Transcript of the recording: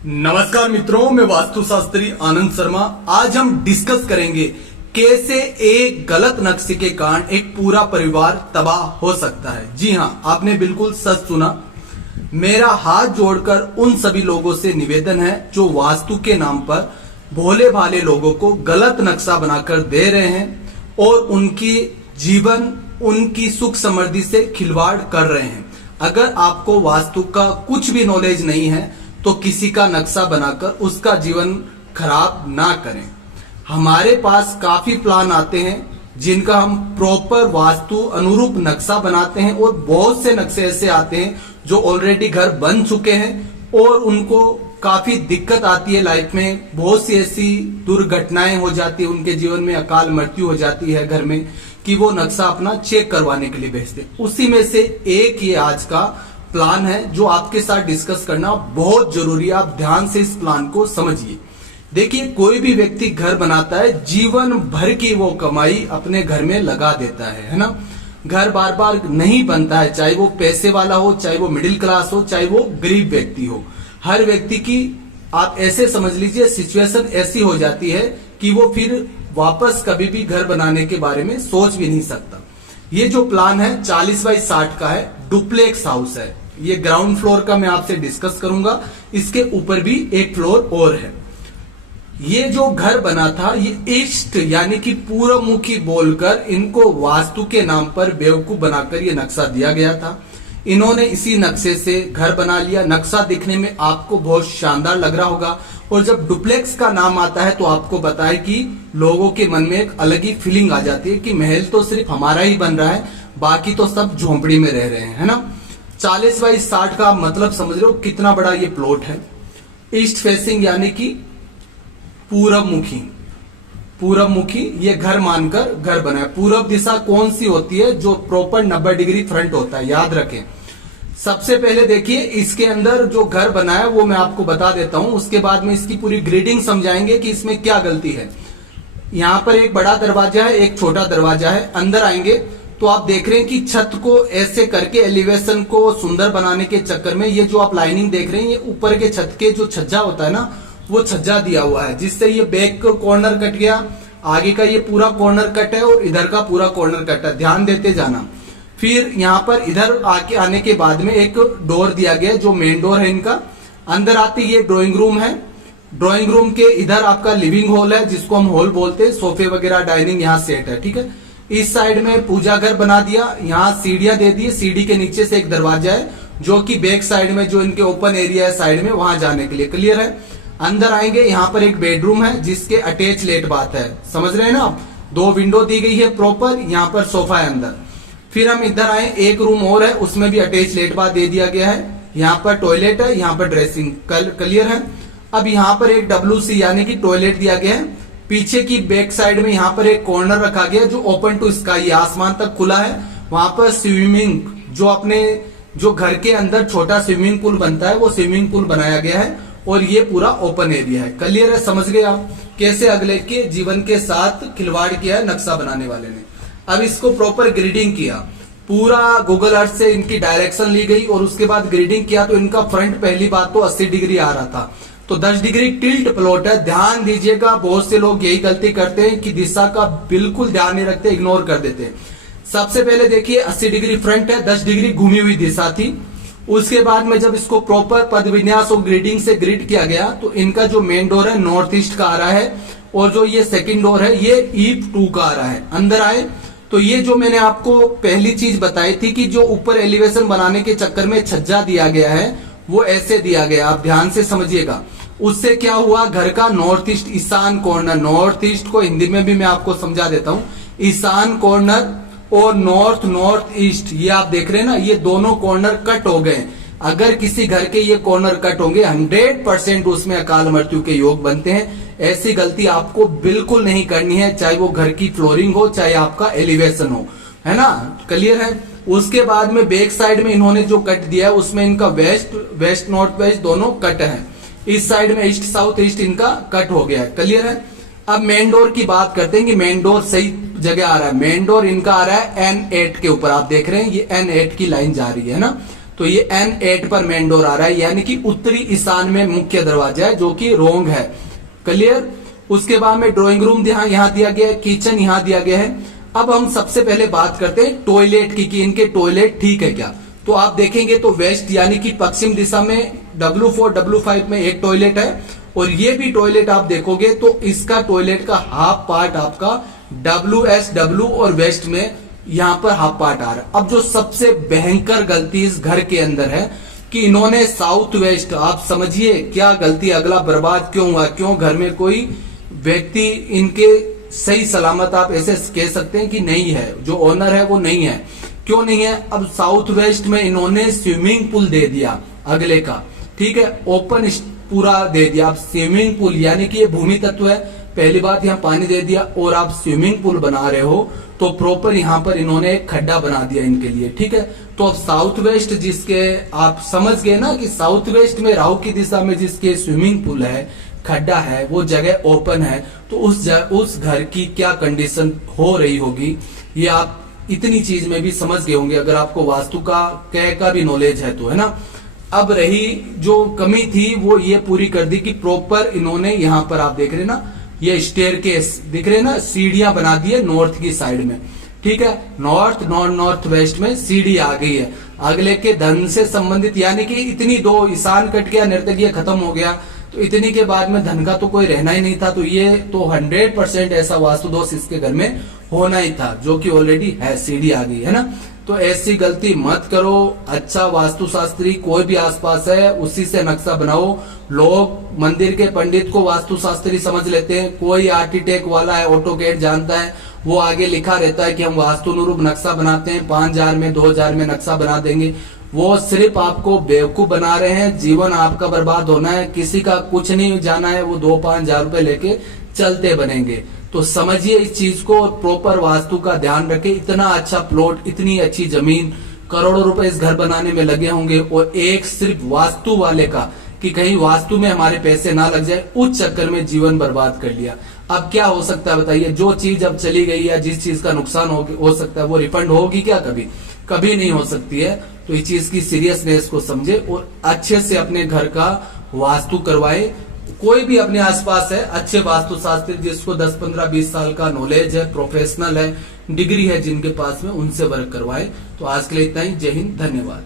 नमस्कार मित्रों, मैं वास्तुशास्त्री आनंद शर्मा। आज हम डिस्कस करेंगे कैसे एक गलत नक्शे के कारण एक पूरा परिवार तबाह हो सकता है। जी हाँ, आपने बिल्कुल सच सुना। मेरा हाथ जोड़कर उन सभी लोगों से निवेदन है जो वास्तु के नाम पर भोले भाले लोगों को गलत नक्शा बनाकर दे रहे हैं और उनकी जीवन, उनकी सुख समृद्धि से खिलवाड़ कर रहे हैं। अगर आपको वास्तु का कुछ भी नॉलेज नहीं है तो किसी का नक्शा बनाकर उसका जीवन खराब ना करें। हमारे पास काफी प्लान आते हैं जिनका हम प्रॉपर वास्तु अनुरूप नक्शा बनाते हैं और बहुत से नक्शे ऐसे आते हैं जो ऑलरेडी घर बन चुके हैं और उनको काफी दिक्कत आती है लाइफ में। बहुत सी ऐसी दुर्घटनाएं हो जाती है, उनके जीवन में अकाल मृत्यु हो जाती है घर में, कि वो नक्शा अपना चेक करवाने के लिए भेजते। उसी में से एक ये आज का प्लान है जो आपके साथ डिस्कस करना बहुत जरूरी है। आप ध्यान से इस प्लान को समझिए। देखिए, कोई भी व्यक्ति घर बनाता है, जीवन भर की वो कमाई अपने घर में लगा देता है ना। घर बार बार नहीं बनता है, चाहे वो पैसे वाला हो, चाहे वो मिडिल क्लास हो, चाहे वो गरीब व्यक्ति हो। हर व्यक्ति की आप ऐसे समझ लीजिए सिचुएशन ऐसी हो जाती है कि वो फिर वापस कभी भी घर बनाने के बारे में सोच भी नहीं सकता। ये जो प्लान है 40 बाई 60 का है, डुप्लेक्स हाउस है। ये ग्राउंड फ्लोर का मैं आपसे डिस्कस करूंगा, इसके ऊपर भी एक फ्लोर और है। ये जो घर बना था ये ईस्ट यानी कि पूर्व मुखी बोलकर इनको वास्तु के नाम पर बेवकूफ बनाकर ये नक्शा दिया गया था। इन्होंने इसी नक्शे से घर बना लिया। नक्शा दिखने में आपको बहुत शानदार लग रहा होगा और जब डुप्लेक्स का नाम आता है तो आपको पता है कि लोगों के मन में एक अलग ही फीलिंग आ जाती है कि महल तो सिर्फ हमारा ही बन रहा है, बाकी तो सब झोंपड़ी में रह रहे हैं, है ना। 40 बाई 60 का मतलब समझ रहे हो कितना बड़ा ये प्लॉट है। ईस्ट फेसिंग यानी कि पूरब मुखी ये घर मानकर घर बनाया। पूरब दिशा कौन सी होती है? जो प्रॉपर 90 डिग्री फ्रंट होता है, याद रखें। सबसे पहले देखिए इसके अंदर जो घर बना है वो मैं आपको बता देता हूं, उसके बाद में इसकी पूरी ग्रेडिंग समझाएंगे कि इसमें क्या गलती है। यहाँ पर एक बड़ा दरवाजा है, एक छोटा दरवाजा है। अंदर आएंगे तो आप देख रहे हैं कि छत को ऐसे करके एलिवेशन को सुंदर बनाने के चक्कर में ये जो आप लाइनिंग देख रहे हैं, ये ऊपर के छत के जो छज्जा होता है ना, वो छज्जा दिया हुआ है, जिससे ये बैक कॉर्नर कट गया, आगे का ये पूरा कॉर्नर कट है और इधर का पूरा कॉर्नर कट है। ध्यान देते जाना। फिर यहाँ पर इधर आने के बाद में एक डोर दिया गया जो मेन डोर है इनका। अंदर आते ये ड्राइंग रूम है। ड्राइंग रूम के इधर आपका लिविंग हॉल है, जिसको हम हॉल बोलते हैं। सोफे वगैरह डाइनिंग यहाँ सेट है, ठीक है। इस साइड में पूजा घर बना दिया। यहाँ सीढ़ियां दे दी। सीढ़ी के नीचे से एक दरवाजा है जो कि बैक साइड में जो इनके ओपन एरिया है साइड में, वहां जाने के लिए। क्लियर है। अंदर आएंगे, यहाँ पर एक बेडरूम है जिसके अटैच लेट बाथ है, समझ रहे हैं ना आप। 2 विंडो दी गई है प्रॉपर, यहाँ पर सोफा है अंदर। फिर हम इधर आए, एक रूम और है, उसमें भी अटैच लेट बाथ दे दिया गया है। यहाँ पर टॉयलेट है, यहाँ पर ड्रेसिंग। क्लियर है। अब यहाँ पर एक WC यानी कि टॉयलेट दिया गया है। पीछे की बैक साइड में यहाँ पर एक कॉर्नर रखा गया जो ओपन टू स्काई, आसमान तक खुला है। वहां पर स्विमिंग, जो अपने जो घर के अंदर छोटा स्विमिंग पूल बनता है, वो स्विमिंग पूल बनाया गया है और ये पूरा ओपन एरिया है। क्लियर है, समझ गए आप कैसे अगले के जीवन के साथ खिलवाड़ किया है नक्शा बनाने वाले ने। अब इसको प्रॉपर ग्रिडिंग किया, पूरा गूगल अर्थ से इनकी डायरेक्शन ली गई और उसके बाद ग्रिडिंग किया तो इनका फ्रंट पहली बात तो 80 डिग्री आ रहा था, तो 10 डिग्री टिल्ट प्लॉट है। ध्यान दीजिएगा, बहुत से लोग यही गलती करते हैं कि दिशा का बिल्कुल ध्यान नहीं रखते, इग्नोर कर देते हैं। सबसे पहले देखिए 80 डिग्री फ्रंट है, 10 डिग्री घूमी हुई दिशा थी। उसके बाद में जब इसको प्रॉपर पद विन्यास और ग्रिडिंग से ग्रिड किया गया तो इनका जो मेन डोर है नॉर्थ ईस्ट का आ रहा है और जो ये सेकंड डोर है ये ईस्ट 2 का आ रहा है। अंदर आए तो ये जो मैंने आपको पहली चीज बताई थी कि जो ऊपर एलिवेशन बनाने के चक्कर में छज्जा दिया गया है वो ऐसे दिया गया, आप ध्यान से समझिएगा। उससे क्या हुआ, घर का नॉर्थ ईस्ट ईशान कॉर्नर, नॉर्थ ईस्ट को हिंदी में भी मैं आपको समझा देता हूँ, ईशान कॉर्नर और नॉर्थ ईस्ट, ये आप देख रहे हैं ना, ये दोनों कॉर्नर कट हो गए। अगर किसी घर के ये कॉर्नर कट होंगे 100% उसमें अकाल मृत्यु के योग बनते हैं। ऐसी गलती आपको बिल्कुल नहीं करनी है, चाहे वो घर की फ्लोरिंग हो चाहे आपका एलिवेशन हो, है ना। क्लियर है। उसके बाद में बैक साइड में इन्होंने जो कट दिया है उसमें इनका वेस्ट नॉर्थ वेस्ट दोनों कट है। इस साइड में ईस्ट साउथ ईस्ट इनका कट हो गया है। क्लियर है। अब मेन डोर की बात करते हैं कि मेन डोर सही जगह आ रहा है। मेन डोर इनका आ रहा है N8 के ऊपर, आप देख रहे हैं ये N8 की लाइन जा रही है ना। तो ये N8 पर मेन डोर आ रहा है, यानी कि उत्तरी ईशान में मुख्य दरवाजा है, जो कि रोंग है। क्लियर। उसके बाद में ड्राइंग रूम यहाँ दिया गया है, किचन यहाँ दिया गया है। अब हम सबसे पहले बात करते हैं टॉयलेट की, कि इनके टॉयलेट ठीक है क्या। तो आप देखेंगे तो वेस्ट यानी कि पश्चिम दिशा में W4 W5 में एक टॉयलेट है, और ये भी टॉयलेट आप देखोगे तो इसका टॉयलेट का हाफ पार्ट आपका WSW और वेस्ट में यहाँ पर हाफ पार्ट आ रहा है। अब जो सबसे भयंकर गलती इस घर के अंदर है कि इन्होंने साउथ वेस्ट, आप समझिए क्या गलती, अगला बर्बाद क्यों हुआ, क्यों घर में कोई व्यक्ति इनके सही सलामत आप ऐसे कह सकते हैं कि नहीं है, जो ओनर है वो नहीं है। क्यों नहीं है? अब साउथ वेस्ट में इन्होंने स्विमिंग पूल दे दिया अगले का, ठीक है, ओपन पूरा दे दिया। अब स्विमिंग पूल यानी कि ये भूमि तत्व है, पहली बात यहाँ पानी दे दिया, और आप स्विमिंग पूल बना रहे हो तो प्रॉपर यहाँ पर इन्होंने एक खड्डा बना दिया इनके लिए, ठीक है। तो अब साउथ वेस्ट जिसके आप समझ गए ना कि साउथ वेस्ट में राहु की दिशा में जिसके स्विमिंग पूल है, खड्डा है, वो जगह ओपन है, तो उस घर की क्या कंडीशन हो रही होगी, ये आप इतनी चीज में भी समझ गए होंगे अगर आपको वास्तु का भी नॉलेज है तो, है ना। अब रही जो कमी थी वो ये पूरी कर दी कि प्रॉपर इन्होंने यहाँ पर आप देख रहे ना, ये स्टेयरकेस दिख रहे ना, सीढ़ियां बना दी है नॉर्थ की साइड में, ठीक है। नॉर्थ वेस्ट में सीढ़ी आ गई है अगले के धन से संबंधित, यानी कि इतनी दो ईशान कट गया, नर्तकीय खत्म हो गया, तो इतनी के बाद में धन का तो कोई रहना ही नहीं था। तो ये तो 100% ऐसा वास्तु दोष इसके घर में होना ही था, जो कि ऑलरेडी है, सीढ़ी आ गई है ना। तो ऐसी गलती मत करो। अच्छा वास्तुशास्त्री कोई भी आसपास है उसी से नक्शा बनाओ। लोग मंदिर के पंडित को वास्तुशास्त्री समझ लेते हैं, कोई आर्किटेक्ट वाला है, ऑटोकैड जानता है, वो आगे लिखा रहता है कि हम वास्तु अनुरूप नक्शा बनाते हैं, 5000 में 2000 में नक्शा बना देंगे। वो सिर्फ आपको बेवकूफ बना रहे हैं, जीवन आपका बर्बाद होना है, किसी का कुछ नहीं जाना है, वो 2-5 हजार रुपए लेके चलते बनेंगे। तो समझिए इस चीज को, प्रॉपर वास्तु का ध्यान रखें। इतना अच्छा प्लॉट, इतनी अच्छी जमीन, करोड़ों रुपए इस घर बनाने में लगे होंगे, और एक सिर्फ वास्तु वाले का कि कहीं वास्तु में हमारे पैसे ना लग जाए, उस चक्कर में जीवन बर्बाद कर लिया। अब क्या हो सकता है बताइए? जो चीज अब चली गई है, जिस चीज का नुकसान हो सकता है, वो रिफंड होगी क्या? कभी नहीं हो सकती है। तो इस चीज की सीरियसनेस को समझे और अच्छे से अपने घर का वास्तु करवाए। कोई भी अपने आसपास है अच्छे वास्तुशास्त्री जिसको 10, 15, 20 साल का नॉलेज है, प्रोफेशनल है, डिग्री है जिनके पास में, उनसे वर्क करवाए। तो आज के लिए इतना ही। जय हिंद, धन्यवाद।